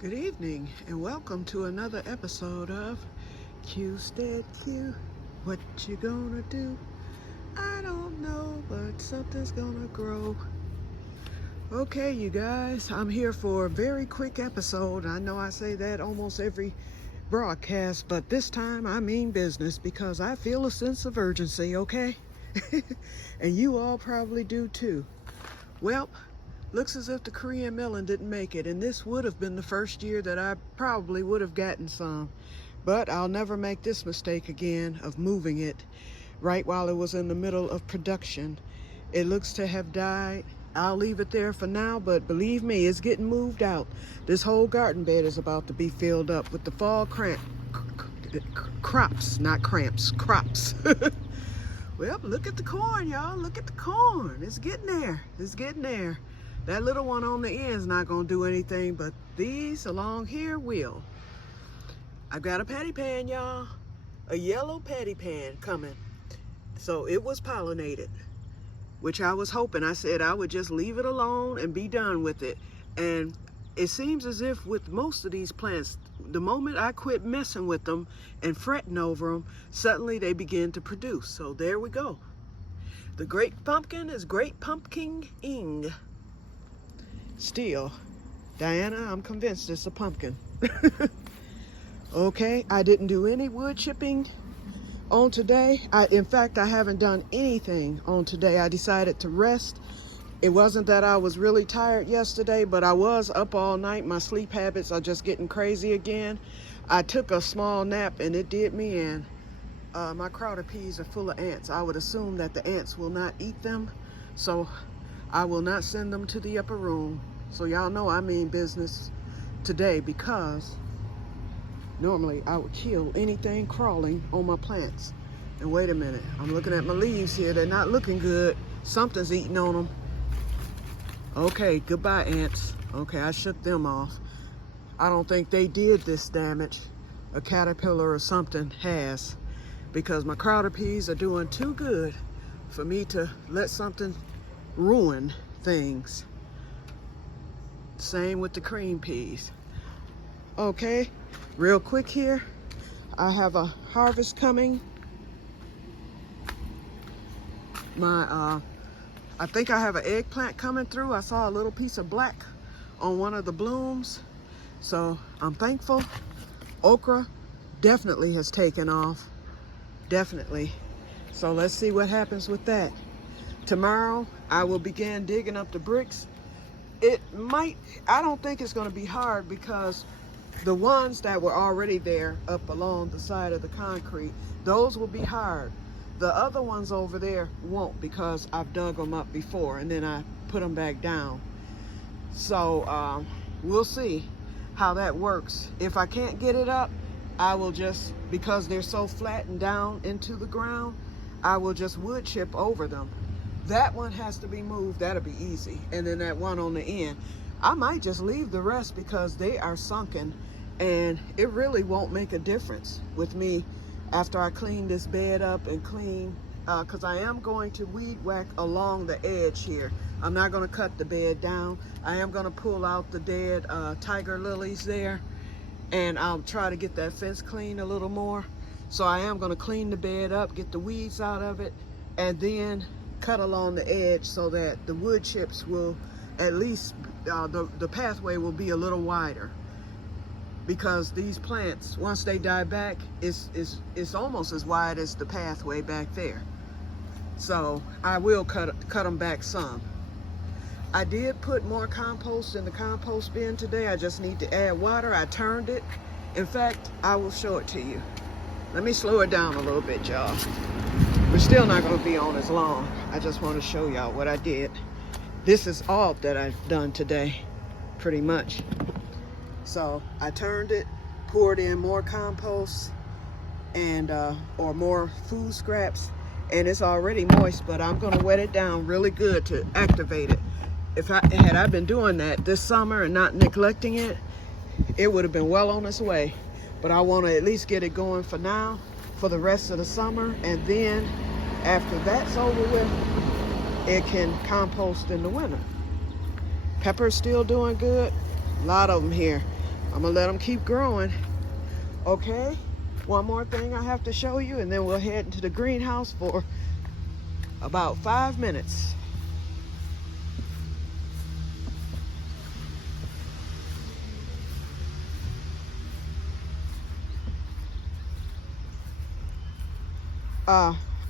Good evening and welcome to another episode of Que-stead-Que. What you gonna do? I don't know, but something's gonna grow. Okay, you guys, I'm here for a very quick episode. I know I say that almost every broadcast, but this time I mean business because I feel a sense of urgency, okay? And you all probably do too. Well, looks as if the Korean melon didn't make it, and this would have been the first year that I probably would have gotten some. But I'll never make this mistake again of moving it right while it was in the middle of production. It looks to have died. I'll leave it there for now, but believe me, it's getting moved out. This whole garden bed is about to be filled up with the fall crops, not cramps, crops. Well, look at the corn, y'all. Look at the corn. It's getting there. It's getting there. That little one on the end is not going to do anything, but these along here will. I've got a patty pan, y'all. A yellow patty pan coming. So it was pollinated, which I was hoping. I said I would just leave it alone and be done with it. And it seems as if with most of these plants, the moment I quit messing with them and fretting over them, suddenly they begin to produce. So there we go. The great pumpkin is great pumpkin-ing. Still, Diana, I'm convinced it's a pumpkin. Okay, I didn't do any wood chipping on today. In fact, I haven't done anything on today. I decided to rest. It wasn't that I was really tired yesterday, but I was up all night. My sleep habits are just getting crazy again. I took a small nap and it did me in. My crowder peas are full of ants. I would assume that the ants will not eat them, so I will not send them to the upper room. So y'all know I mean business today, because normally I would kill anything crawling on my plants. And wait a minute, I'm looking at my leaves here. They're not looking good. Something's eating on them. Okay, goodbye ants. Okay, I shook them off. I don't think they did this damage. A caterpillar or something has, because my crowder peas are doing too good for me to let something ruin things. Same with the cream peas. Okay, real quick here, I have a harvest coming. I think I have an eggplant coming through. I saw a little piece of black on one of the blooms, so I'm thankful. Okra definitely has taken off, definitely. So let's see what happens with that. Tomorrow, I will begin digging up the bricks. I don't think it's gonna be hard, because the ones that were already there up along the side of the concrete, those will be hard. The other ones over there won't, because I've dug them up before and then I put them back down. So we'll see how that works. If I can't get it up, I will just, because they're so flattened down into the ground, I will just wood chip over them. That one has to be moved. That'll be easy. And then that one on the end, I might just leave the rest because they are sunken and it really won't make a difference with me after I clean this bed up and clean, because I am going to weed whack along the edge here. I'm not going to cut the bed down. I am going to pull out the dead tiger lilies there, and I'll try to get that fence clean a little more. So I am going to clean the bed up, get the weeds out of it, and then cut along the edge so that the wood chips will at least, the pathway will be a little wider. Because these plants, once they die back, it's almost as wide as the pathway back there. So I will cut them back some. I did put more compost in the compost bin today. I just need to add water. I turned it. In fact, I will show it to you. Let me slow it down a little bit, y'all. We're still not going to be on as long. I just want to show y'all what I did. This is all that I've done today, pretty much. So I turned it, poured in more compost and or more food scraps, and it's already moist, but I'm going to wet it down really good to activate it. Had I been doing that this summer and not neglecting it, it would have been well on its way. But I want to at least get it going for now, for the rest of the summer, and then after that's over with, it can compost in the winter. Pepper's still doing good. A lot of them here. I'm gonna let them keep growing. Okay, one more thing I have to show you, and then we'll head into the greenhouse for about 5 minutes.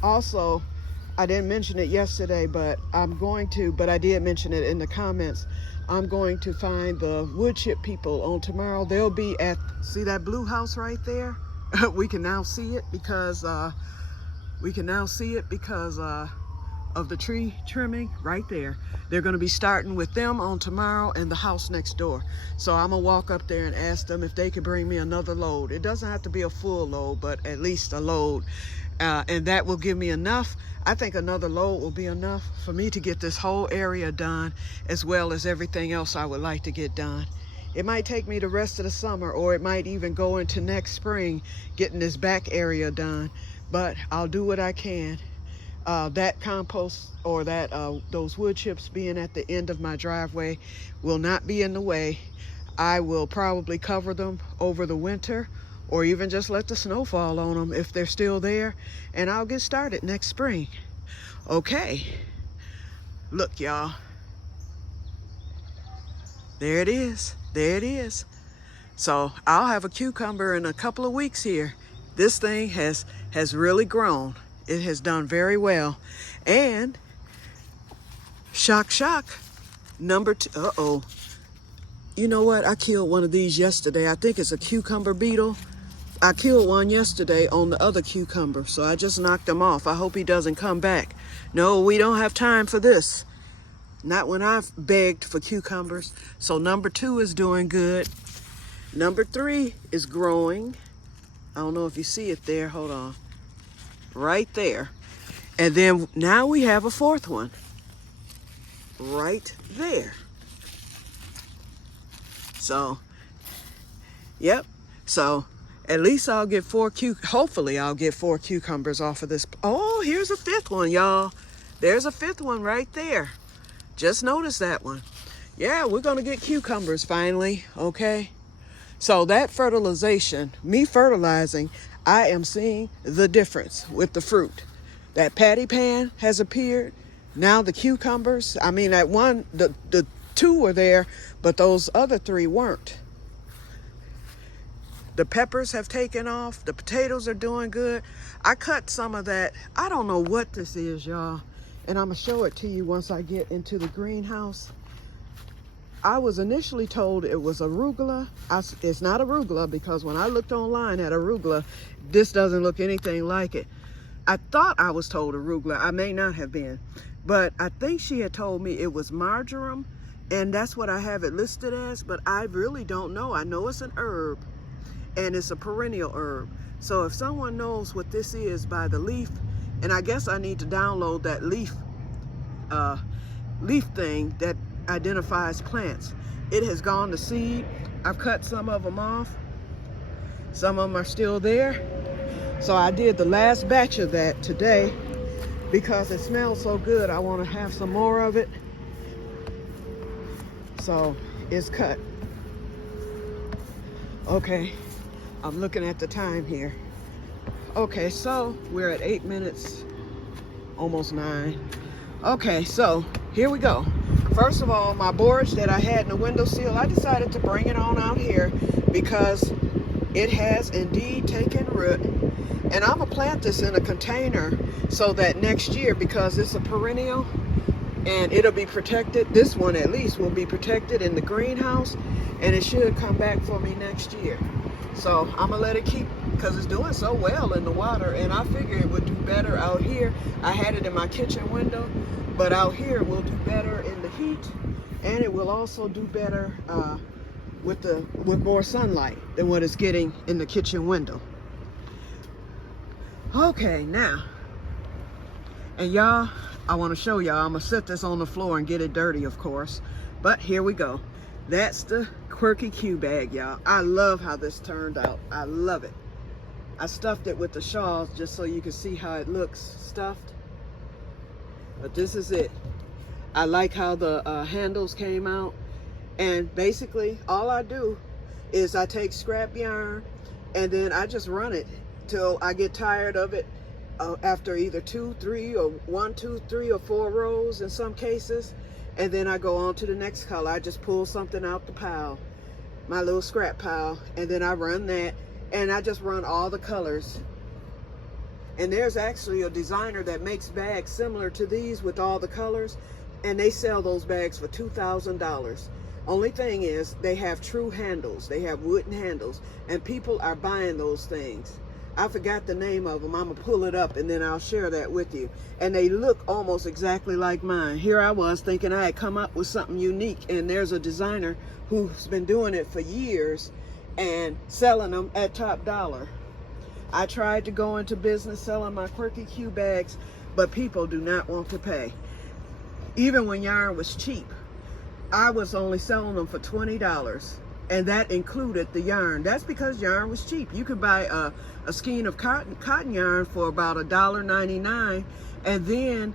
Also, I didn't mention it yesterday, but I did mention it in the comments. I'm going to find the wood chip people on tomorrow. They'll be at, see that blue house right there? We can now see it because of the tree trimming right there. They're going to be starting with them on tomorrow and the house next door. So I'm gonna walk up there and ask them if they could bring me another load. It doesn't have to be a full load, but at least a load. And that will give me enough. I think another load will be enough for me to get this whole area done, as well as everything else I would like to get done. It might take me the rest of the summer, or it might even go into next spring getting this back area done, but I'll do what I can. That compost, or that those wood chips being at the end of my driveway, will not be in the way. I will probably cover them over the winter, or even just let the snow fall on them if they're still there, and I'll get started next spring. Okay, look y'all, there it is, there it is. So I'll have a cucumber in a couple of weeks here. This thing has really grown. It has done very well. And shock, number 2, uh-oh. You know what, I killed one of these yesterday. I think it's a cucumber beetle. I killed one yesterday on the other cucumber, so I just knocked him off. I hope he doesn't come back. No, we don't have time for this. Not when I've begged for cucumbers. So number 2 is doing good. Number 3 is growing. I don't know if you see it there. Hold on. Right there. And then now we have a 4th one. Right there. So, yep. So at least I'll get hopefully I'll get 4 cucumbers off of this. Oh, here's a 5th one, y'all. There's a 5th one right there. Just noticed that one. Yeah, we're gonna get cucumbers finally, okay? So that fertilization, me fertilizing, I am seeing the difference with the fruit. That patty pan has appeared. Now the cucumbers, I mean, that one, the 2 were there, but those other 3 weren't. The peppers have taken off. The potatoes are doing good. I cut some of that. I don't know what this is, y'all. And I'm gonna show it to you once I get into the greenhouse. I was initially told it was arugula. It's not arugula, because when I looked online at arugula, this doesn't look anything like it. I thought I was told arugula. I may not have been, but I think she had told me it was marjoram, and that's what I have it listed as, but I really don't know. I know it's an herb, and it's a perennial herb. So if someone knows what this is by the leaf, and I guess I need to download that leaf thing that identifies plants. It has gone to seed. I've cut some of them off. Some of them are still there. So I did the last batch of that today because it smells so good. I want to have some more of it. So it's cut. Okay, I'm looking at the time here. Okay, so we're at 8 minutes, almost 9. Okay, so here we go. First of all, my borage that I had in the windowsill, I decided to bring it on out here because it has indeed taken root. And I'm gonna plant this in a container so that next year, because it's a perennial and it'll be protected, this one at least will be protected in the greenhouse, and it should come back for me next year. So I'm gonna let it keep, because it's doing so well in the water, and I figure it would do better out here. I had it in my kitchen window, but out here it will do better in the heat, and it will also do better with more sunlight than what it's getting in the kitchen window. Okay, now, and y'all, I want to show y'all, I'm gonna set this on the floor and get it dirty, of course, but here we go. That's the Que-stead-Que bag, y'all. I love how this turned out. I love it. I stuffed it with the shawls just so you can see how it looks stuffed. But this is it. I like how the handles came out. And basically, all I do is I take scrap yarn and then I just run it till I get tired of it after either 2, 3, or 1, 2, 3, or 4 rows in some cases. And then I go on to the next color. I just pull something out the pile, my little scrap pile, and then I run that, and I just run all the colors. And there's actually a designer that makes bags similar to these with all the colors, and they sell those bags for $2,000. Only thing is, they have true handles. They have wooden handles, and people are buying those things. I forgot the name of them. I'm gonna pull it up and then I'll share that with you. And they look almost exactly like mine. Here I was thinking I had come up with something unique, and there's a designer who's been doing it for years and selling them at top dollar. I tried to go into business selling my Que-stead-Que bags, but people do not want to pay. Even when yarn was cheap, I was only selling them for $20, and that included the yarn. That's because yarn was cheap. You could buy a skein of cotton yarn for about $1.99, and then,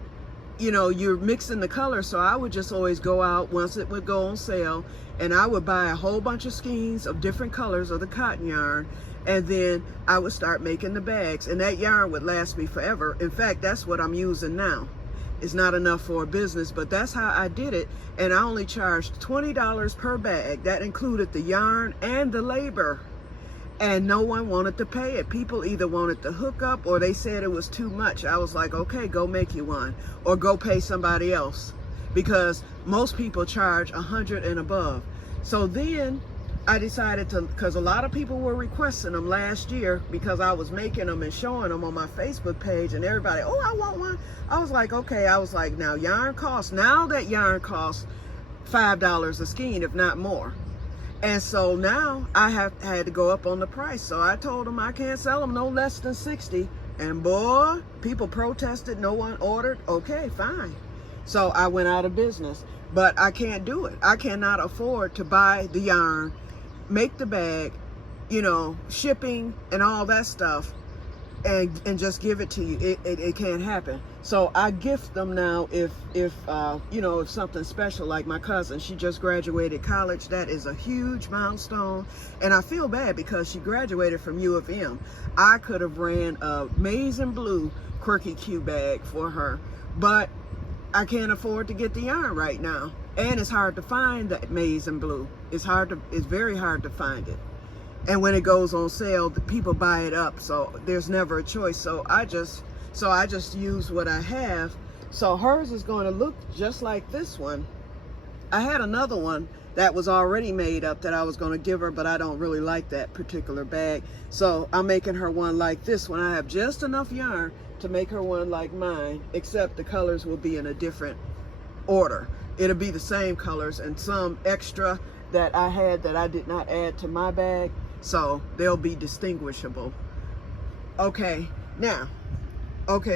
you know, you're mixing the colors. So I would just always go out once it would go on sale, and I would buy a whole bunch of skeins of different colors of the cotton yarn, and then I would start making the bags, and that yarn would last me forever. In fact, that's what I'm using now. It's not enough for a business, but that's how I did it, and I only charged $20 per bag. That included the yarn and the labor, and no one wanted to pay it. People either wanted to hook up or they said it was too much. I was like, okay, go make you one, or go pay somebody else, because most people charge $100 and above. So then I decided to, because a lot of people were requesting them last year because I was making them and showing them on my Facebook page, and everybody, oh, I want one. I was like, okay. I was like, now that yarn costs $5 a skein, if not more. And so now I had to go up on the price. So I told them I can't sell them no less than 60. And boy, people protested, no one ordered. Okay, fine. So I went out of business, but I can't do it. I cannot afford to buy the yarn, make the bag, you know, shipping and all that stuff, and just give it to you. It can't happen. So I gift them now if you know, if something special, like my cousin, she just graduated college. That is a huge milestone, and I feel bad because she graduated from U of M. I could have ran a maize and blue Que-stead-Que bag for her, but I can't afford to get the yarn right now, and it's hard to find that maize and blue. It's very hard to find it. And when it goes on sale, the people buy it up, so there's never a choice. So I just use what I have. So hers is going to look just like this one. I had another one that was already made up that I was going to give her, but I don't really like that particular bag. So I'm making her one like this one. I have just enough yarn to make her one like mine, except the colors will be in a different order. It'll be the same colors and some extra that I had that I did not add to my bag, so they'll be distinguishable. Okay, now,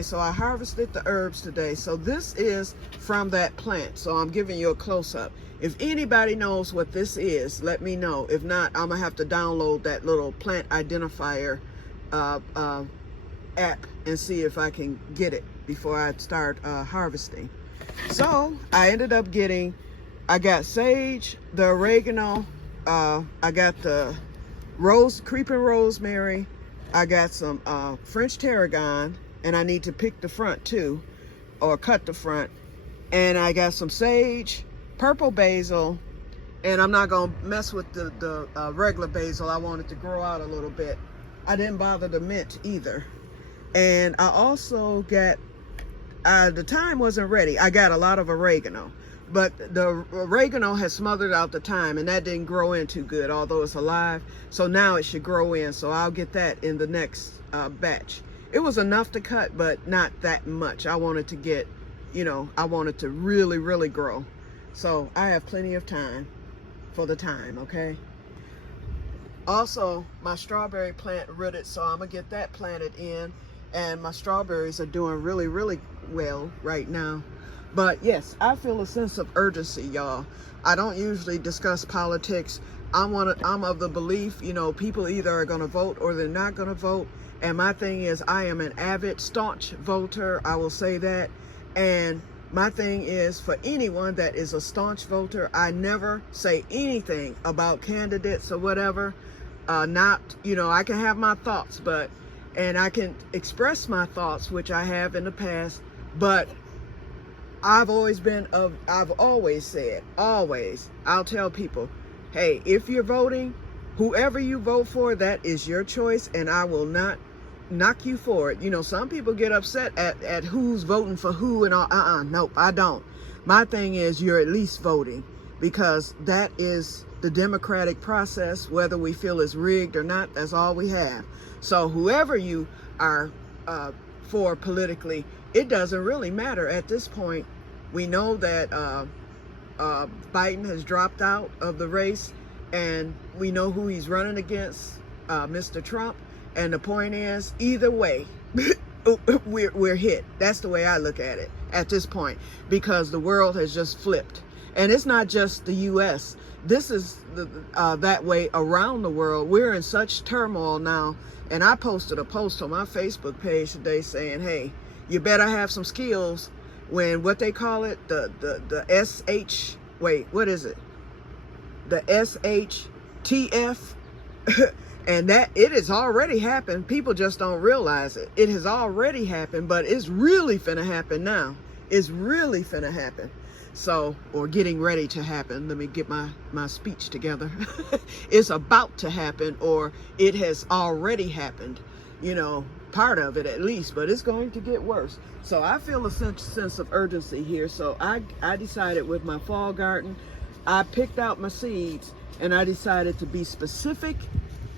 so I harvested the herbs today. So this is from that plant, so I'm giving you a close-up. If anybody knows what this is, let me know. If not, I'm gonna have to download that little plant identifier app and see if I can get it before I start harvesting. So I ended up I got sage, the oregano, I got the creeping rosemary, I got some French tarragon, and I need to pick the front too, or cut the front. And I got some sage, purple basil, and I'm not gonna mess with the regular basil. I want it to grow out a little bit. I didn't bother the mint either. And I also got, the thyme wasn't ready. I got a lot of oregano, but the oregano has smothered out the thyme, and that didn't grow in too good, although it's alive. So now it should grow in, so I'll get that in the next batch. It was enough to cut, but not that much. I wanted to get, you know, I wanted to really, really grow. So I have plenty of time for the thyme, okay? Also, my strawberry plant rooted, so I'm gonna get that planted in. And my strawberries are doing really, really well right now. But yes, I feel a sense of urgency, y'all. I don't usually discuss politics. I'm of the belief, you know, people either are gonna vote or they're not gonna vote. And my thing is, I am an avid, staunch voter, I will say that. And My thing is, for anyone that is a staunch voter, I never say anything about candidates or whatever. Not, you know, I can have my thoughts, and I can express my thoughts, which I have in the past, but I've always said, I'll tell people, hey, if you're voting, whoever you vote for, that is your choice, and I will not knock you for it. You know, some people get upset at who's voting for who and all. Nope, I don't. My thing is, you're at least voting, because that is the democratic process. Whether we feel it's rigged or not, that's all we have. So whoever you are for politically, it doesn't really matter at this point. We know that Biden has dropped out of the race, and we know who he's running against, Mr. Trump. And the point is, either way, we're hit. That's the way I look at it at this point, because the world has just flipped. And it's not just the U.S. This is that way around the world. We're in such turmoil now. And I posted a post on my Facebook page today saying, hey, you better have some skills when, what they call it, the SH, wait, what is it? The SHTF. And that it has already happened. People just don't realize it. It has already happened, but it's really finna happen now. It's really finna happen. So, or getting ready to happen. Let me get my speech together. It's about to happen, or it has already happened. You know, part of it at least, but it's going to get worse. So I feel a sense of urgency here. So I decided with my fall garden, I picked out my seeds, and I decided to be specific.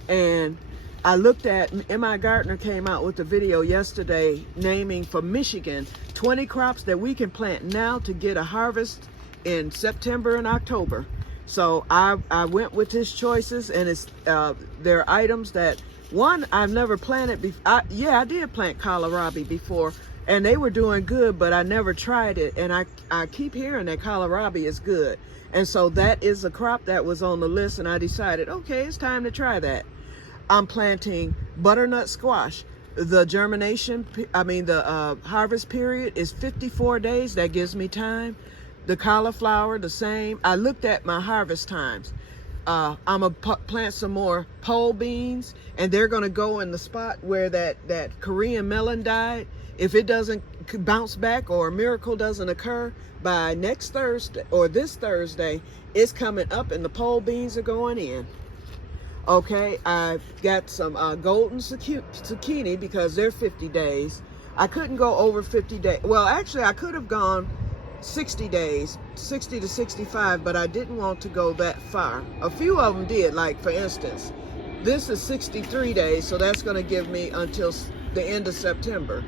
And I looked at, M.I. Gardener came out with a video yesterday naming for Michigan 20 crops that we can plant now to get a harvest in September and October. So I went with his choices, and it's they're items that, one, I've never planted before. Yeah, I did plant kohlrabi before, and they were doing good, but I never tried it. And I keep hearing that kohlrabi is good. And so that is a crop that was on the list, and I decided, okay, it's time to try that. I'm planting butternut squash. The harvest period is 54 days. That gives me time. The cauliflower, the same. I looked at my harvest times. I'm gonna plant some more pole beans, and they're gonna go in the spot where that Korean melon died. If it doesn't bounce back, or a miracle doesn't occur by next Thursday or this Thursday, it's coming up and the pole beans are going in. Okay, I've got some golden zucchini because they're 50 days. I couldn't go over 50 days. Well, actually, I could have gone 60 days, 60 to 65, but I didn't want to go that far. A few of them did, like for instance, this is 63 days, so that's going to give me until the end of September.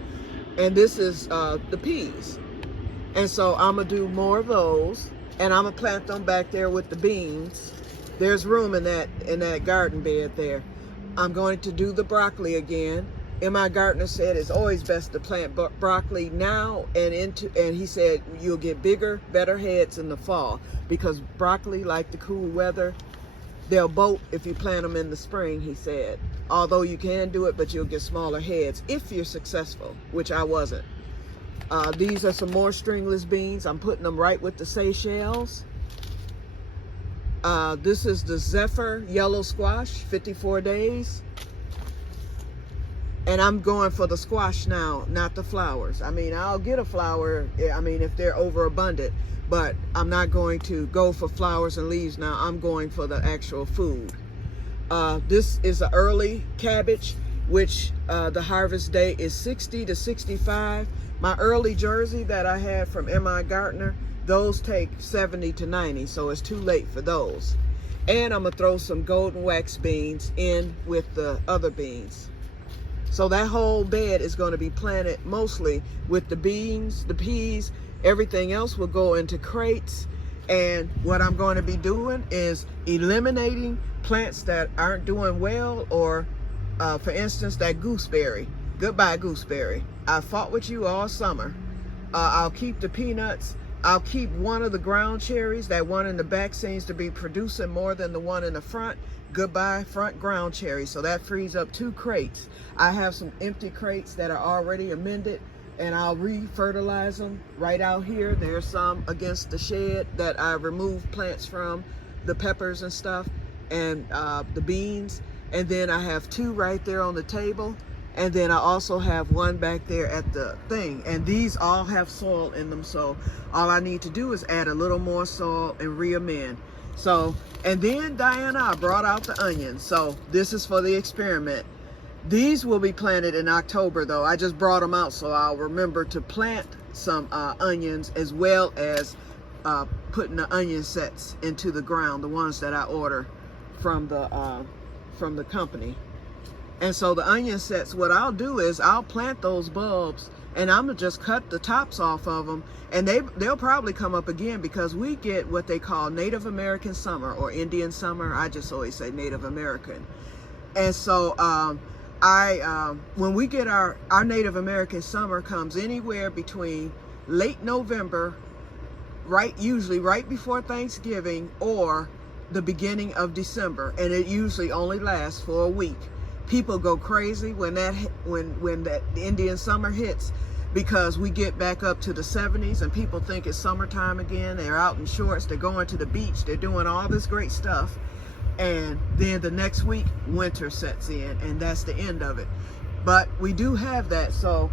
And this is the peas. And so I'm going to do more of those, and I'm going to plant them back there with the beans. There's room in that garden bed there. I'm going to do the broccoli again. M.I. Gardener said it's always best to plant broccoli now and he said you'll get bigger, better heads in the fall, because broccoli, like the cool weather, they'll bolt if you plant them in the spring, he said. Although you can do it, but you'll get smaller heads if you're successful, which I wasn't. These are some more stringless beans. I'm putting them right with the Seychelles. This is the Zephyr yellow squash, 54 days. And I'm going for the squash now, not the flowers. I mean, I'll get a flower, if they're overabundant, but I'm not going to go for flowers and leaves now. I'm going for the actual food. This is an early cabbage, which the harvest day is 60 to 65. My early Jersey that I had from M.I. Gardener, those take 70 to 90, so it's too late for those. And I'm gonna throw some golden wax beans in with the other beans. So that whole bed is going to be planted mostly with the beans, the peas. Everything else will go into crates. And what I'm going to be doing is eliminating plants that aren't doing well, or for instance, that gooseberry. Goodbye, gooseberry. I fought with you all summer. I'll keep the peanuts. I'll keep one of the ground cherries. That one in the back seems to be producing more than the one in the front. Goodbye, front ground cherry. So that frees up 2 crates. I have some empty crates that are already amended and I'll re-fertilize them right out here. There's some against the shed that I removed plants from, the peppers and stuff, and the beans. And then I have 2 right there on the table. And then I also have 1 back there at the thing. And these all have soil in them. So all I need to do is add a little more soil and re-amend. So, and then Diana, I brought out the onions. So this is for the experiment. These will be planted in October though. I just brought them out so I'll remember to plant some onions, as well as putting the onion sets into the ground, the ones that I order from the company. And so the onion sets, what I'll do is I'll plant those bulbs, and I'm gonna just cut the tops off of them, and they'll probably come up again, because we get what they call Native American summer or Indian summer. I just always say Native American. And so when we get our Native American summer comes anywhere between late November, usually right before Thanksgiving, or the beginning of December, and it usually only lasts for a week. People go crazy when that Indian summer hits, because we get back up to the 70s and people think it's summertime again. They're out in shorts, they're going to the beach, they're doing all this great stuff. And then the next week, winter sets in, and that's the end of it. But we do have that. So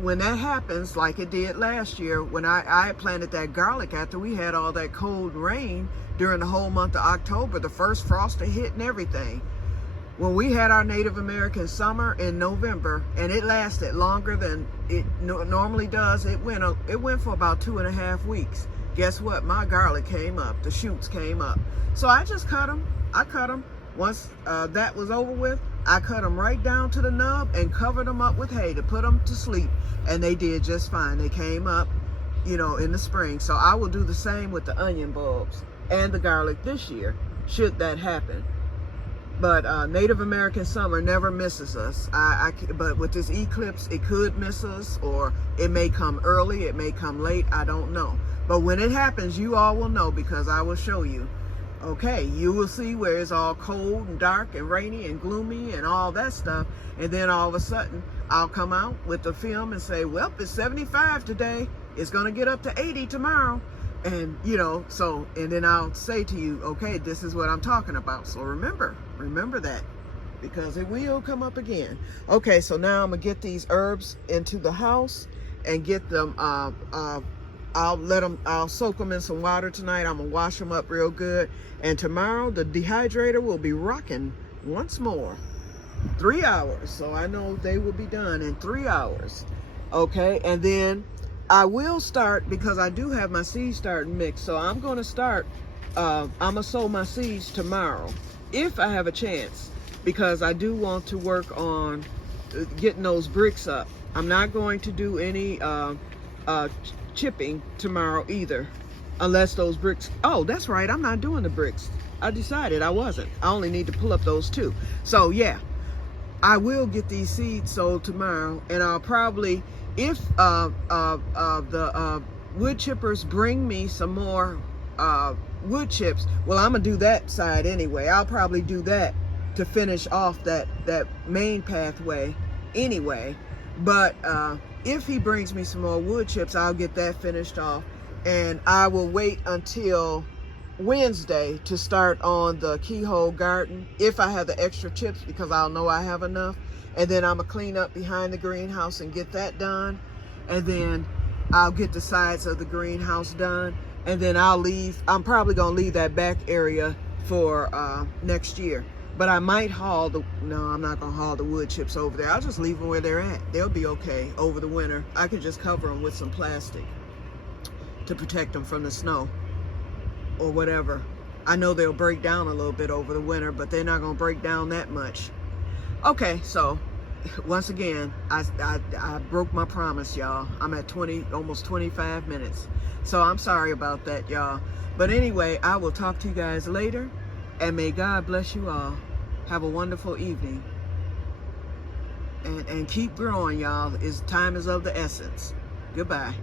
when that happens, like it did last year, when I planted that garlic after we had all that cold rain during the whole month of October, the first frost that hit and everything. When we had our Native American summer in November, and it lasted longer than it normally does, it went for about 2.5 weeks. Guess what? My garlic came up, the shoots came up. So I just cut them. I cut them. Once that was over with, I cut them right down to the nub and covered them up with hay to put them to sleep. And they did just fine. They came up, you know, in the spring. So I will do the same with the onion bulbs and the garlic this year, should that happen. But Native American summer never misses us. But with this eclipse, it could miss us, or it may come early, it may come late, I don't know. But when it happens, you all will know, because I will show you. Okay, you will see where it's all cold and dark and rainy and gloomy and all that stuff. And then all of a sudden, I'll come out with the film and say, well, it's 75 today. It's gonna get up to 80 tomorrow. And, you know, so, and then I'll say to you, okay, this is what I'm talking about. So remember that, because it will come up again. Okay, so now I'm gonna get these herbs into the house and get them, I'll soak them in some water tonight. I'm gonna wash them up real good. And tomorrow, the dehydrator will be rocking once more. 3 hours, so I know they will be done in 3 hours. Okay, and then I will start, because I do have my seeds starting mixed, so I'm going to start, I'm going to sow my seeds tomorrow, if I have a chance, because I do want to work on getting those bricks up. I'm not going to do any chipping tomorrow either, unless those bricks, oh, that's right, I'm not doing the bricks. I decided I wasn't. I only need to pull up those 2. So yeah, I will get these seeds sold tomorrow, and I'll probably, if the wood chippers bring me some more wood chips, well, I'm gonna do that side anyway. I'll probably do that to finish off that main pathway anyway. But if he brings me some more wood chips, I'll get that finished off, and I will wait until Wednesday to start on the keyhole garden, if I have the extra chips, because I'll know I have enough. And then I'm gonna clean up behind the greenhouse and get that done. And then I'll get the sides of the greenhouse done. And then I'm probably gonna leave that back area for next year. But I might no, I'm not gonna haul the wood chips over there. I'll just leave them where they're at. They'll be okay over the winter. I can just cover them with some plastic to protect them from the snow or whatever. I know they'll break down a little bit over the winter, but they're not gonna break down that much. Okay, so once again, I broke my promise, y'all. I'm at almost 25 minutes. So I'm sorry about that, y'all. But anyway, I will talk to you guys later, and may God bless you all. Have a wonderful evening. And keep growing, y'all. Time is of the essence. Goodbye.